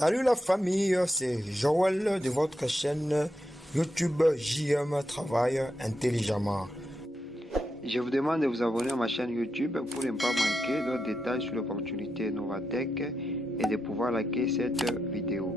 Salut la famille, c'est Joël de votre chaîne YouTube JM Travail Intelligemment. Je vous demande de vous abonner à ma chaîne YouTube pour ne pas manquer d'autres détails sur l'opportunité Novatech et de pouvoir liker cette vidéo.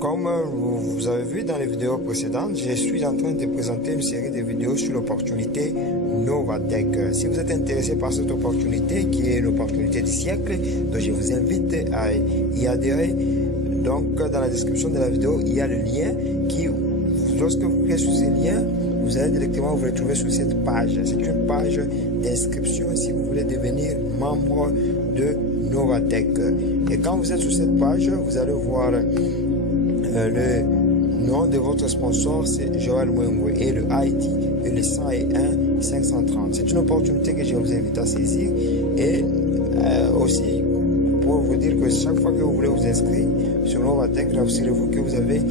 Comme vous avez vu dans les vidéos précédentes, je suis en train de présenter une série de vidéos sur l'opportunité Novatech. Si vous êtes intéressé par cette opportunité, qui est l'opportunité du siècle, donc je vous invite à y adhérer. Donc dans la description de la vidéo, il y a le lien qui, lorsque vous cliquez sur ce lien, vous allez directement vous retrouver sur cette page. C'est une page d'inscription si vous voulez devenir membre de Novatech. Et quand vous êtes sur cette page, vous allez voir le nom de votre sponsor, c'est Joël Mwengue, et le ID est le 101 530. C'est une opportunité que je vous invite à saisir, et aussi pour vous dire que chaque fois que vous voulez vous inscrire sur Novatech, rassurez-vous que vous avez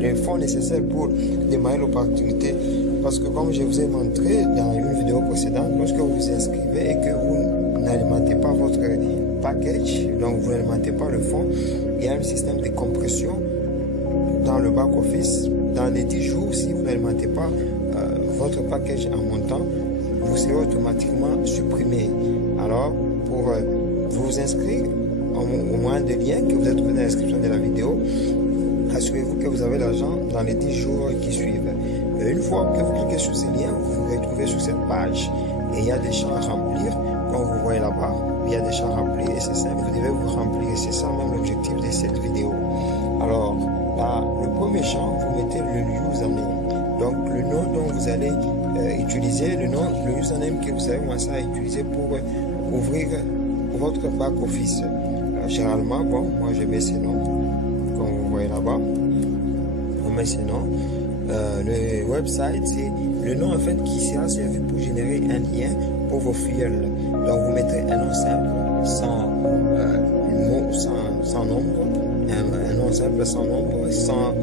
les fonds nécessaires pour démarrer l'opportunité, parce que comme je vous ai montré dans une vidéo précédente, lorsque vous vous inscrivez et que vous n'alimentez pas votre package, donc vous n'alimentez pas le fonds, il y a un système de compression dans le back-office. Dans les 10 jours, si vous n'alimentez pas votre package en montant, vous serez automatiquement supprimé. Alors, pour vous inscrire, au moins de liens que vous êtes trouvé dans la description de la vidéo, assurez-vous que vous avez l'argent dans les 10 jours qui suivent. Une fois que vous cliquez sur ces liens, vous vous retrouvez sur cette page. Et il y a des champs à remplir, comme vous voyez là-bas. Il y a des champs à remplir et c'est simple, vous devez vous remplir. Et c'est ça même l'objectif de cette vidéo. Alors, là, le premier champ, vous mettez le username. Donc, le nom dont vous allez utiliser, le username que vous allez commencer à utiliser pour ouvrir votre back-office. Généralement, bon, moi je mets ces noms, comme vous voyez là-bas. On met ces noms. Le website, c'est le nom en fait qui sera servi pour générer un lien pour vos filiales. Donc vous mettrez un nom simple sans nombre, un nom simple sans nombre, sans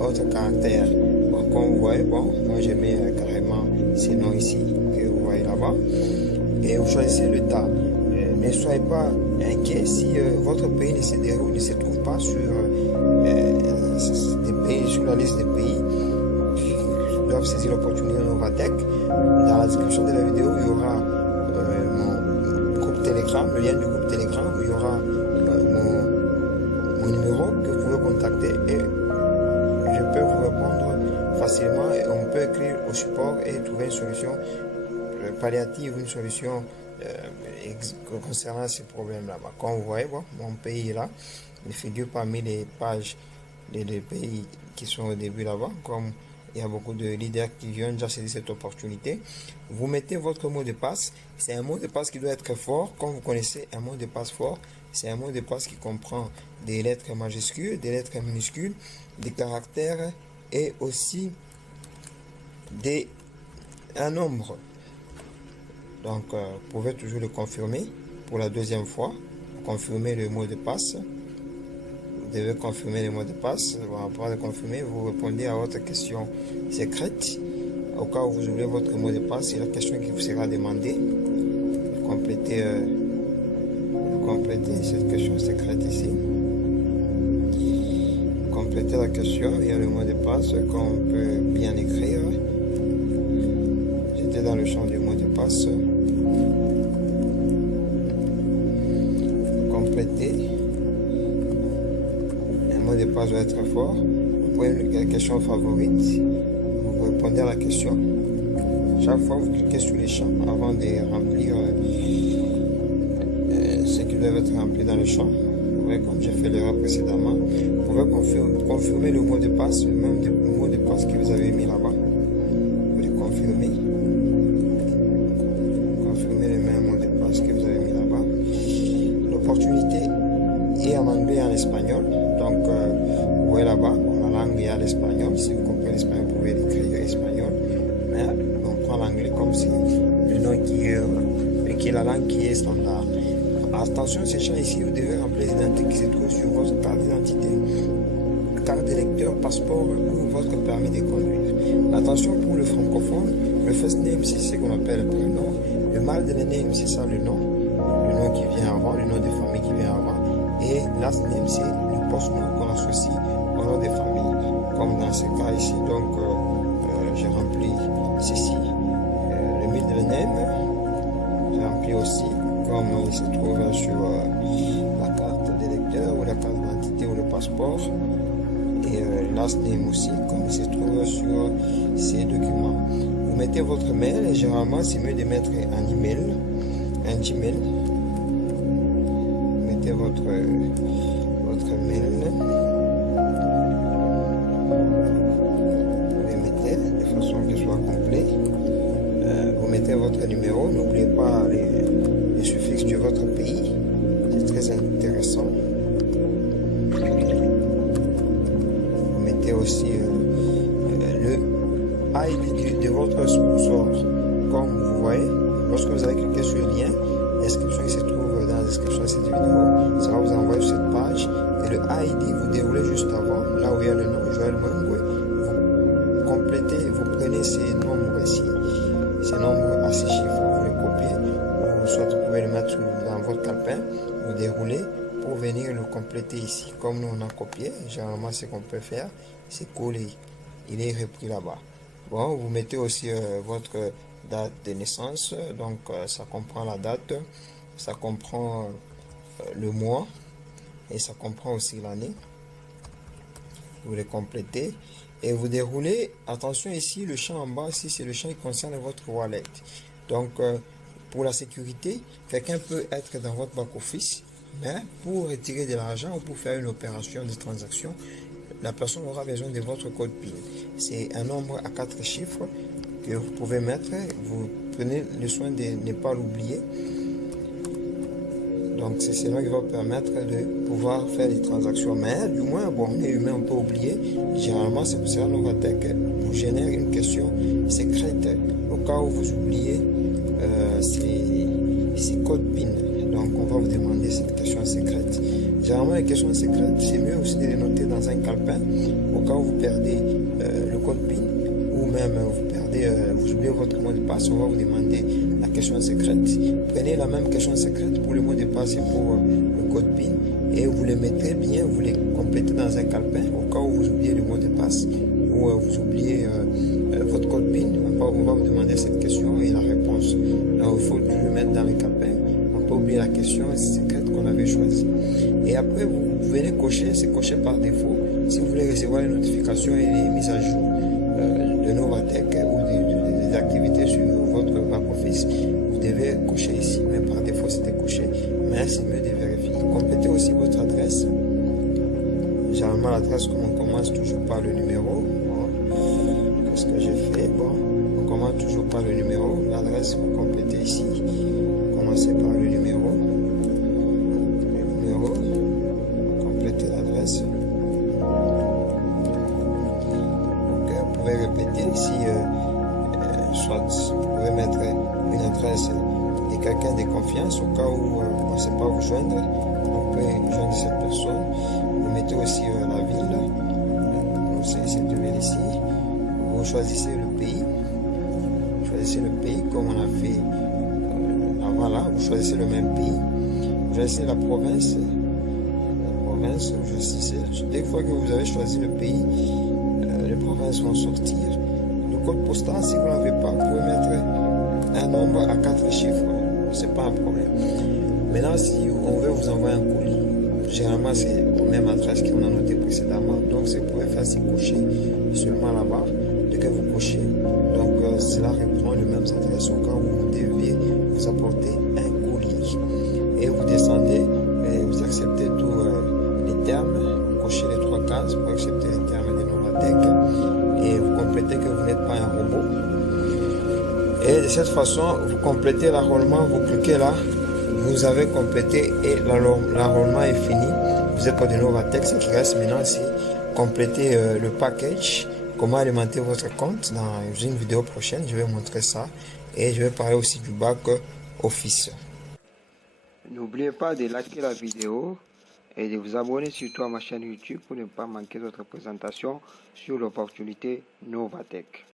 autre caractère. Bon, comme vous voyez, bon, moi je mets carrément ces noms ici que vous voyez là-bas. Et vous choisissez le tas. Ne soyez pas inquiet si votre pays ne se trouve pas sur sur la liste des pays qui doivent saisir l'opportunité de Novatech. Dans la description de la vidéo, il y aura mon groupe Telegram, le lien du groupe Telegram, où il y aura mon numéro que vous pouvez contacter et je peux vous répondre facilement, et on peut écrire au support et trouver une solution palliative, une solution concernant ces problèmes-là. Comme vous voyez, bon, mon pays est là, il figure parmi les pages des pays qui sont au début là-bas. Comme il y a beaucoup de leaders qui viennent déjà saisir cette opportunité, vous mettez votre mot de passe. C'est un mot de passe qui doit être fort. Comme vous connaissez un mot de passe fort, c'est un mot de passe qui comprend des lettres majuscules, des lettres minuscules, des caractères et aussi un nombre. Donc, vous pouvez toujours le confirmer pour la deuxième fois. Confirmer le mot de passe. Vous devez confirmer le mot de passe. Après le confirmer, vous répondez à votre question secrète. Au cas où vous ouvrez votre mot de passe, c'est la question qui vous sera demandée. Complétez cette question secrète ici. Complétez la question. Il y a le mot de passe qu'on peut bien écrire. J'étais dans le champ du mot de passe. Complétez. Un mot de passe doit être fort. Vous prenez la question favorite. Vous répondez à la question. Chaque fois, vous cliquez sur les champs avant de remplir ce qui doit être rempli dans le champ. Vous voyez, comme j'ai fait l'erreur précédemment, vous pouvez confirmer le mot de passe, le même mot de passe que vous avez mis là-bas. Vous le confirmez. Confirmez le même mot de passe que vous avez mis là-bas. L'opportunité est en anglais et en espagnol. Donc, vous voyez là-bas, la langue est à l'espagnol. Si vous comprenez l'espagnol, vous pouvez l'écrire espagnol. Mais on prend l'anglais comme si le nom qui est la langue qui est standard. Attention, ces champs ici, vous devez remplir les identités qui se trouvent sur votre carte d'identité, carte d'électeur, passeport ou votre permis de conduire. Attention pour le francophone, le first name, c'est ce qu'on appelle le prénom. Le middle name, c'est ça le nom qui vient avant, le nom de famille qui vient avant. last name, c'est le post-nom qu'on associe au nom des familles. Comme dans ce cas ici, donc j'ai rempli ceci. Le middle name, j'ai rempli aussi, comme il se trouve sur la carte d'électeur ou la carte d'identité ou le passeport. Et last name aussi, comme il se trouve sur ces documents. Vous mettez votre mail, et généralement c'est mieux de mettre un email, un Gmail. Vous mettez votre mail. Vous les mettez de façon qu'il soit complet. Vous mettez votre numéro, n'oubliez pas les suffixes de votre pays, c'est très intéressant. Vous mettez aussi le ID de votre sponsor. Comme vous voyez, lorsque vous avez cliqué sur le lien, l'inscription se trouve dans la description de cette vidéo, ça va vous envoyer sur cette page. Et le ID, vous déroulez juste avant, là où il y a le nom Joël Mangwe. Vous complétez, vous prenez ces nombres ici, ces nombres à ces chiffres, vous les copiez, ou soit vous pouvez le mettre dans votre calepin, vous déroulez pour venir le compléter ici. Comme nous on a copié, généralement ce qu'on peut faire, c'est coller. Il est repris là-bas. Bon, vous mettez aussi votre date de naissance, donc ça comprend la date, ça comprend le mois et ça comprend aussi l'année. Vous les complétez et vous déroulez. Attention ici, le champ en bas, ici c'est le champ qui concerne votre wallet. Donc pour la sécurité, quelqu'un peut être dans votre back-office, mais pour retirer de l'argent ou pour faire une opération de transaction, la personne aura besoin de votre code PIN. C'est un nombre à 4 chiffres que vous pouvez mettre. Vous prenez le soin de ne pas l'oublier. Donc c'est cela qui va permettre de pouvoir faire des transactions. Mais du moins, bon, on est humain, on peut oublier. Généralement, c'est pour cela que Novatech vous génère une question secrète au cas où vous oubliez ces codes PIN. Donc on va vous demander cette question secrète. Généralement, les questions secrètes, c'est mieux aussi de les noter dans un calepin au cas où vous perdez le code PIN ou même vous oubliez votre mot de passe. On va vous demander la question secrète. Prenez la même question secrète pour le mot de passe et pour le code PIN et vous les mettez bien, vous les complétez dans un calepin au cas où vous oubliez le mot de passe ou vous oubliez votre code PIN. On va vous demander cette question et la réponse. Là, il faut le mettre dans le calepin. Oublier la question secrète qu'on avait choisie. Et après, vous venez cocher, c'est coché par défaut. Si vous voulez recevoir les notifications et les mises à jour de Novatech ou des activités sur votre back-office, vous devez cocher ici. Mais par défaut, c'était coché. Mais c'est mieux de vérifier. Complétez aussi votre adresse. Généralement, l'adresse, comme on commence toujours par le numéro. Bon. Qu'est-ce que j'ai fait? Bon, on commence toujours par le numéro. L'adresse, vous complétez ici. Commencez par le numéro, complétez l'adresse. Okay, vous pouvez répéter ici, soit vous pouvez mettre une adresse de quelqu'un de confiance au cas où on ne sait pas vous joindre. On peut joindre cette personne. Vous mettez aussi la ville, c'est cette ville ici. Vous choisissez le pays, comme on a fait. Voilà, vous choisissez le même pays, vous choisissez la province, vous choisissez, dès fois que vous avez choisi le pays, les provinces vont sortir. Le code postal, si vous n'avez pas, vous pouvez mettre un nombre à 4 chiffres, c'est pas un problème. Maintenant, si on veut vous envoyer un colis, généralement c'est aux mêmes adresses qu'on a noté précédemment, donc c'est pour faire c'est cocher seulement là-bas, dès que vous cochez, donc cela reprend les mêmes adresses au cas où vous deviez vous apporter un colis. Et vous descendez, et vous acceptez tous les termes, vous cochez les 3 cases pour accepter les termes de Novatech et vous complétez que vous n'êtes pas un robot. Et de cette façon, vous complétez l'enrôlement, vous cliquez là, vous avez complété et l'enrôlement est fini. Vous êtes pas de Novatech, ce qui reste maintenant c'est compléter le package. Comment alimenter votre compte. Dans une vidéo prochaine, je vais montrer ça et je vais parler aussi du back office. N'oubliez pas de liker la vidéo et de vous abonner surtout à ma chaîne YouTube pour ne pas manquer d'autres présentations sur l'opportunité Novatech.